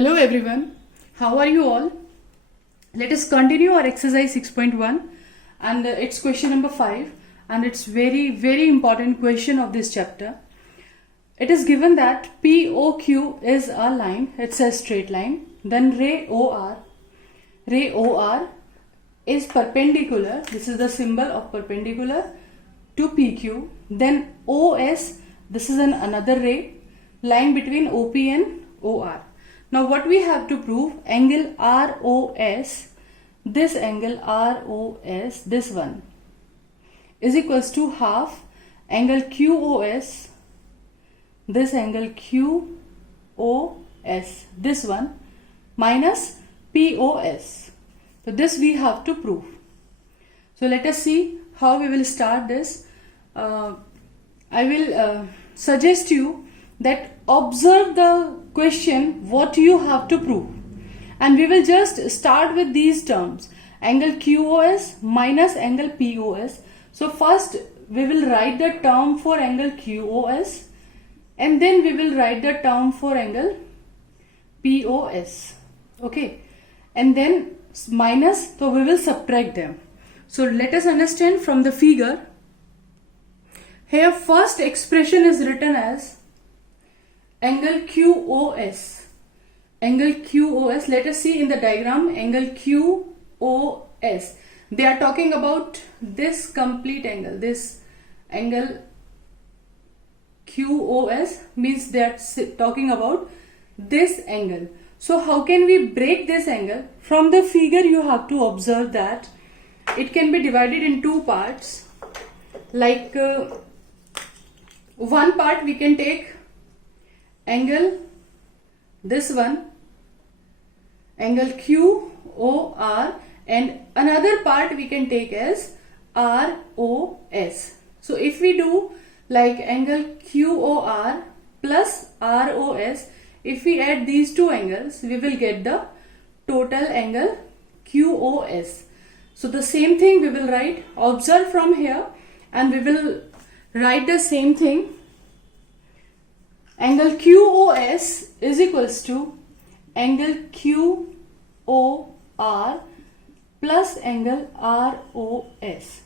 Hello everyone, how are you all? Let us continue our exercise 6.1 and it's question number 5 and it's very important question of this chapter. It is given that POQ is a line, it's a straight line, then ray OR is perpendicular, this is the symbol of perpendicular to PQ, then OS, this is another ray, line between OP and OR. Now what we have to prove, angle ROS, this angle ROS, this one, is equals to half angle QOS, this angle QOS, this one, minus POS. So this we have to prove. So let us see how we will start this. I will suggest you that observe the question what you have to prove, and we will just start with these terms, angle QOS minus angle POS. So first we will write the term for angle QOS and then we will write the term for angle POS, okay, and then minus, so we will subtract them. So let us understand from the figure. Here first expression is written as angle QOS. Angle QOS, let us see in the diagram, angle QOS. They are talking about this complete angle. This angle QOS means they are talking about this angle. So how can we break this angle? From the figure you have to observe that it can be divided in two parts. Like one part we can take angle, this one, angle QOR, and another part we can take as ROS. So if we do like angle QOR plus ROS, if we add these two angles, we will get the total angle QOS. So the same thing we will write, observe from here, and we will write the same thing. Angle QOS is equals to angle QOR plus angle ROS.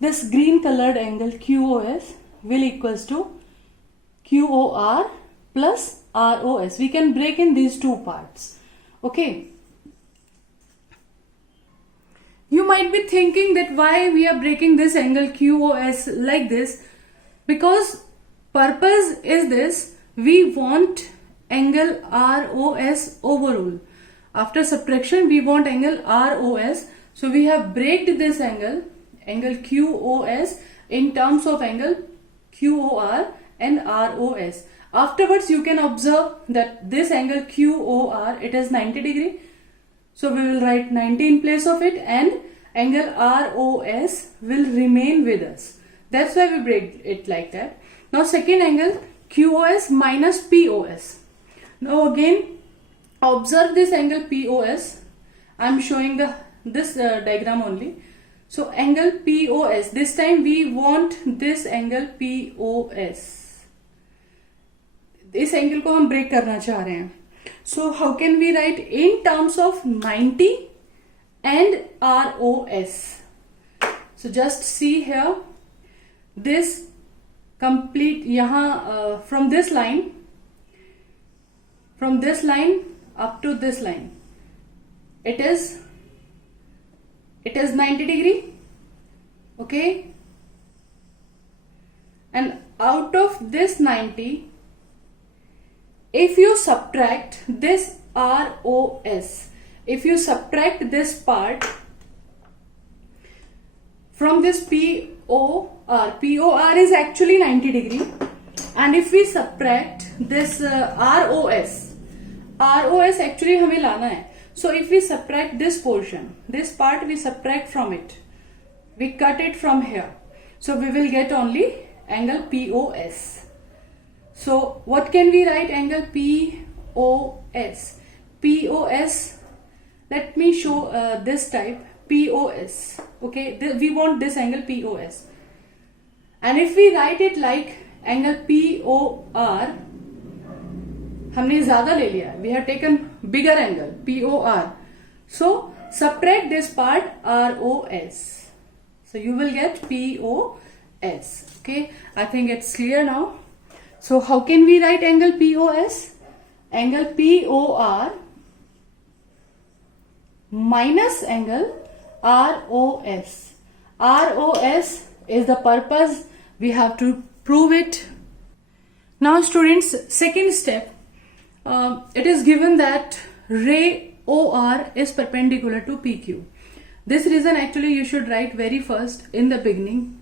This green colored angle QOS will equals to QOR plus ROS. We can break in these two parts. Okay. You might be thinking that why we are breaking this angle QOS like this, because purpose is this, we want angle ROS overall. After subtraction we want angle ROS. So we have breaked this angle QOS in terms of angle QOR and ROS. Afterwards you can observe that this angle QOR, it is 90 degree. So we will write 90 in place of it and angle ROS will remain with us. That's why we break it like that. Now second angle QOS minus POS. Now again observe this angle POS. I am showing this diagram only. So angle POS, this time we want this angle POS. इस angle को हम break करना चाह रहे हैं. So how can we write in terms of 90 and ROS? So just see here, this complete यहाँ from this line up to this line, it is 90 degree, okay, and out of this 90, if you subtract this ROS, if you subtract this part from this POR is actually 90 degree, and if we subtract this ROS actually हमें लाना है. So if we subtract this portion, this part we subtract from it, we cut it from here, so we will get only angle POS. So what can we write? Angle POS. Let me show this type POS. Okay, we want this angle POS. And if we write it like angle POR, हमने ज्यादा ले लिया है, we have taken bigger angle POR. So subtract this part ROS. So you will get POS. Okay, I think it's clear now. So how can we write angle POS? Angle POR minus angle ROS. ROS is the purpose, we have to prove it. Now students, second step, it is given that ray OR is perpendicular to PQ. This reason actually you should write very first in the beginning,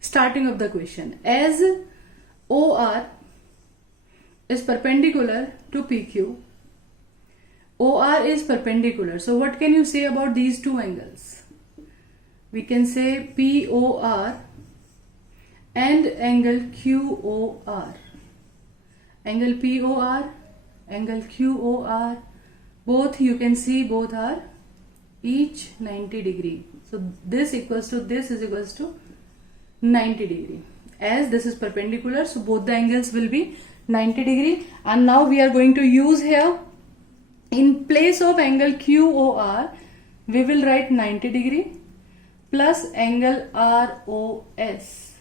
starting of the question, as OR is perpendicular to PQ. OR is perpendicular. So what can you say about these two angles? We can say POR and angle QOR. Angle POR, angle QOR, both you can see both are each 90 degree. So this equals to this is equals to 90 degree. As this is perpendicular, so both the angles will be 90 degree. And now we are going to use here, in place of angle QOR, we will write 90 degree plus angle ROS.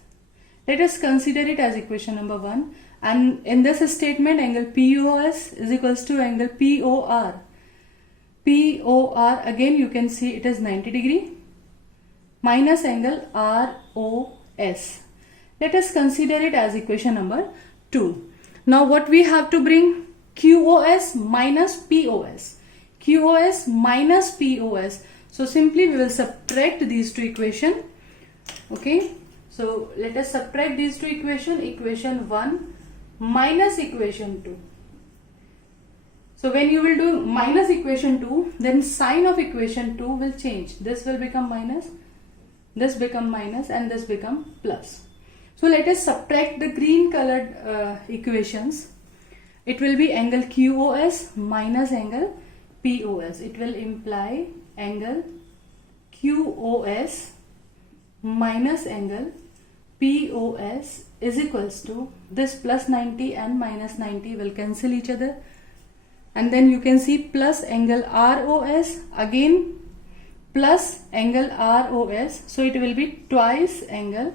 Let us consider it as equation number 1. And in this statement, angle POS is equals to angle POR. POR, again you can see it is 90 degree minus angle ROS. Let us consider it as equation number 2. Now what we have to bring? QOS minus POS. QOS minus POS. So simply we will subtract these two equations. Okay. So let us subtract these two equations. Equation 1 minus equation 2. So when you will do minus equation 2, then sign of equation 2 will change. This will become minus, this become minus, and this become plus. So let us subtract the green colored equations. It will be angle QOS minus angle POS. It will imply angle QOS minus angle POS is equals to this plus 90 and minus 90 will cancel each other. And then you can see plus angle ROS, again plus angle ROS. So it will be twice angle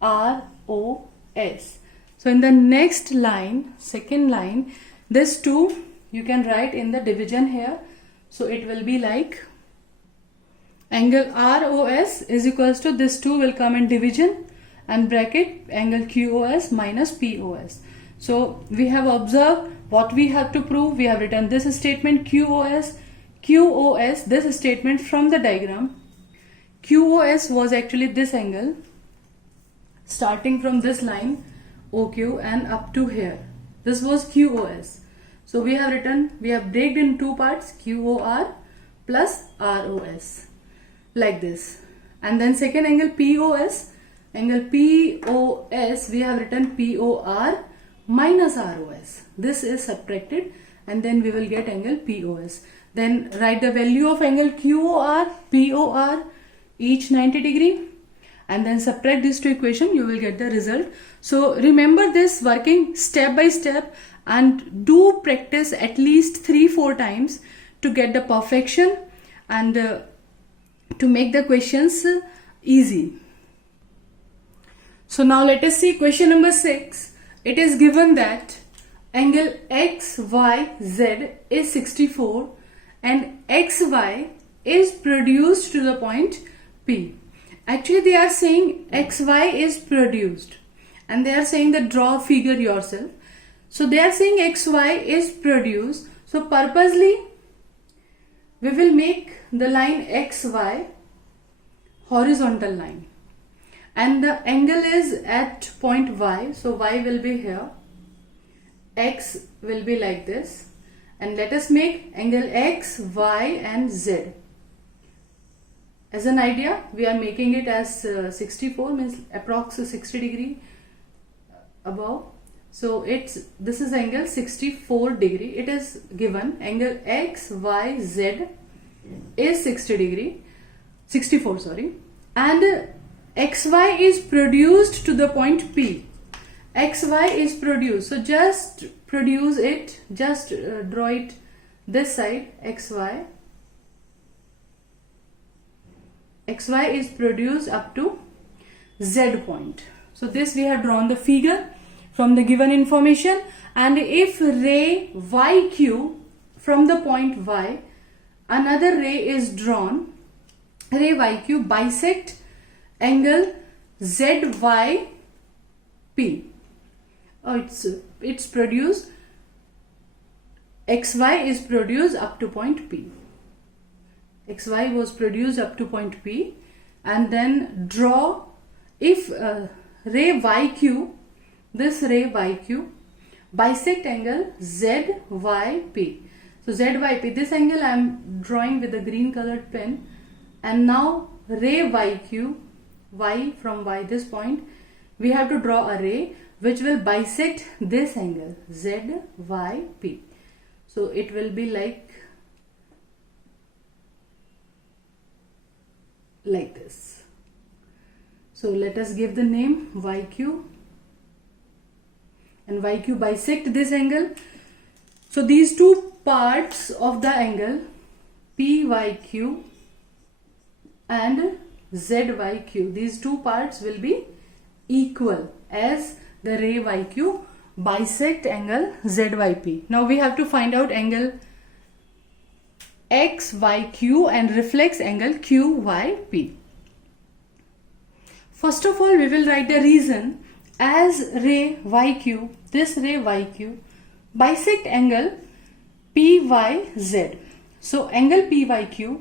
ROS. So in the next line, second line, this 2 you can write in the division here. So it will be like angle ROS is equals to this 2 will come in division and bracket angle QOS minus POS. So we have observed what we have to prove. We have written this statement QOS, this statement from the diagram. QOS was actually this angle starting from this line OQ and up to here. This was QOS. So we have written, we have breaked in two parts, QOR plus ROS, like this. And then second angle POS, we have written POR minus ROS. This is subtracted and then we will get angle POS. Then write the value of angle QOR, POR, each 90 degree. And then subtract these two equations, you will get the result. So remember this working step by step and do practice at least 3-4 times to get the perfection and to make the questions easy. So now let us see question number 6. It is given that angle XYZ is 64 and XY is produced to the point P. Actually they are saying XY is produced and they are saying that draw figure yourself. So they are saying XY is produced. So purposely we will make the line XY horizontal line and the angle is at point Y. So Y will be here, X will be like this, and let us make angle X, Y and Z. As an idea, we are making it as 64, means approx 60 degree above. So this is angle 64 degree. It is given angle X, Y, Z is 64 and XY is produced to the point P. xy is produced. So just produce it, just draw it this side. xy is produced up to z point. So this we have drawn the figure from the given information, and if ray yq from the point y, another ray is drawn, ray yq bisect angle zyp. It's produced, xy is produced up to point P. xy was produced up to point P, and then draw, if ray yq, this ray yq bisect angle zyp. So zyp, this angle I am drawing with the green colored pen, and now ray yq, y from y, this point, we have to draw a ray which will bisect this angle zyp. So it will be like this. So let us give the name yq, and yq bisect this angle. So these two parts of the angle pyq and zyq, these two parts will be equal as the ray yq bisect angle zyp. Now we have to find out angle xyq and reflex angle qyp. First of all, we will write the reason, as ray yq, this ray yq bisect angle pyz. So angle pyq,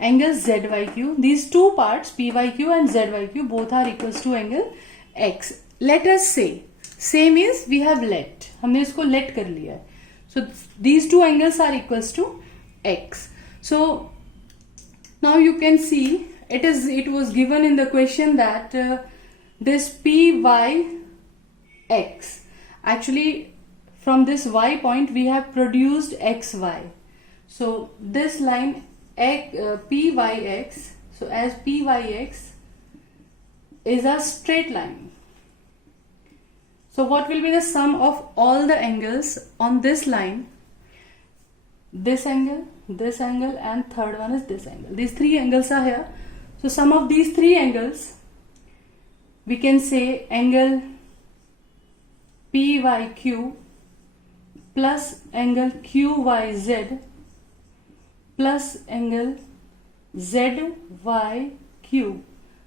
angle zyq, these two parts pyq and zyq both are equals to angle x. Let us say, same is we have let, हमने इसको let कर लिया है. So these two angles are equals to x. So now you can see it was given in the question that this pyx, actually from this y point we have produced xy. So this line pyx, so as pyx is a straight line. So what will be the sum of all the angles on this line? This angle, and third one is this angle. These three angles are here. So sum of these three angles, we can say angle pyq plus angle qyz plus angle zyq.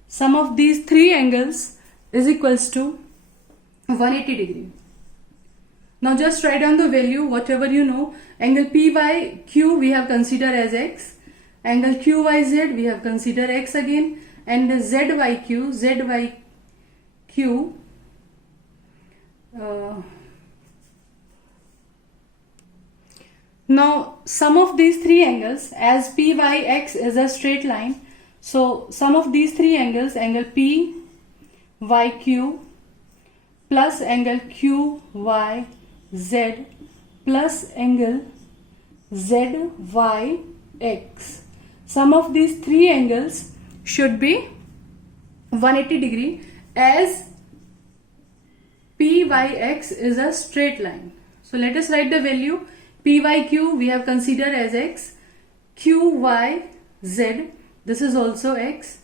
Sum of these three angles is equals to 180 degree. Now just write down the value, whatever you know. Angle pyq we have considered as x, angle qyz we have considered x again, and the zyq, now sum of these three angles, as pyx is a straight line, so sum of these three angles, angle pyq plus angle qyz plus angle zyx. Sum of these three angles should be 180 degree, as pyx is a straight line. So let us write the value. Pyq we have considered as x, qyz, this is also x,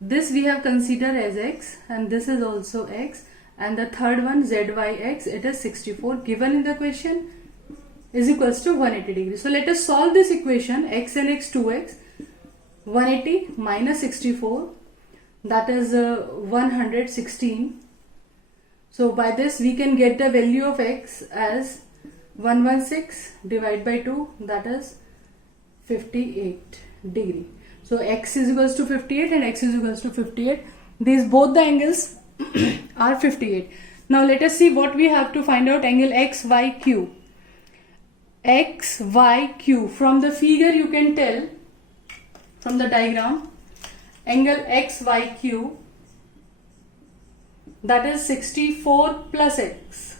this we have considered as x, and this is also x, and the third one zyx, it is 64 given in the question, is equals to 180 degree. So let us solve this equation, x and x 2x, 180 minus 64, that is 116. So by this we can get the value of x as 116 divided by 2, that is 58 degree. So x is equals to 58 and x is equals to 58. These both the angles are 58. Now let us see what we have to find out. Angle xyq. xyq, from the figure you can tell, from the diagram, angle xyq, that is 64 plus x.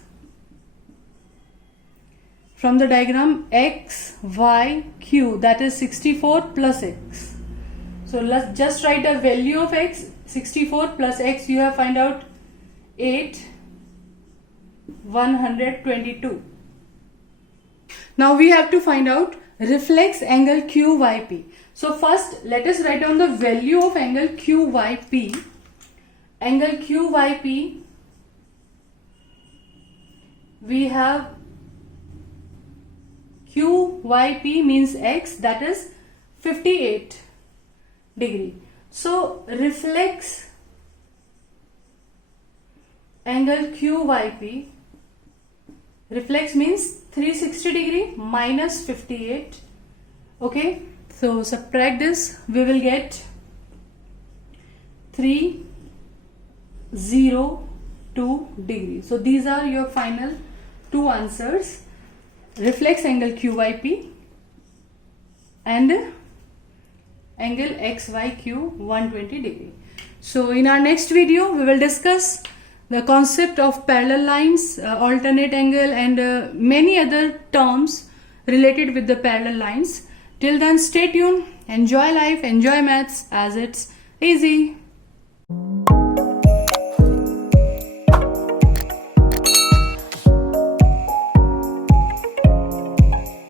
From the diagram xyq, that is 64 plus x. So So let's just write a value of x. 64 plus x, you have find out 8 122. Now we have to find out reflex angle QYP. So first let us write down the value of angle QYP. Angle QYP, we have QYP means x, that is 58 degree. So reflex angle QYP, reflex means 360 degree minus 58. Okay, so subtract this, we will get 302 degree. So these are your final two answers, reflex angle QYP and angle XYQ 120 degree. So in our next video we will discuss the concept of parallel lines, alternate angle and many other terms related with the parallel lines. Till then, stay tuned, enjoy life, enjoy maths as it's easy.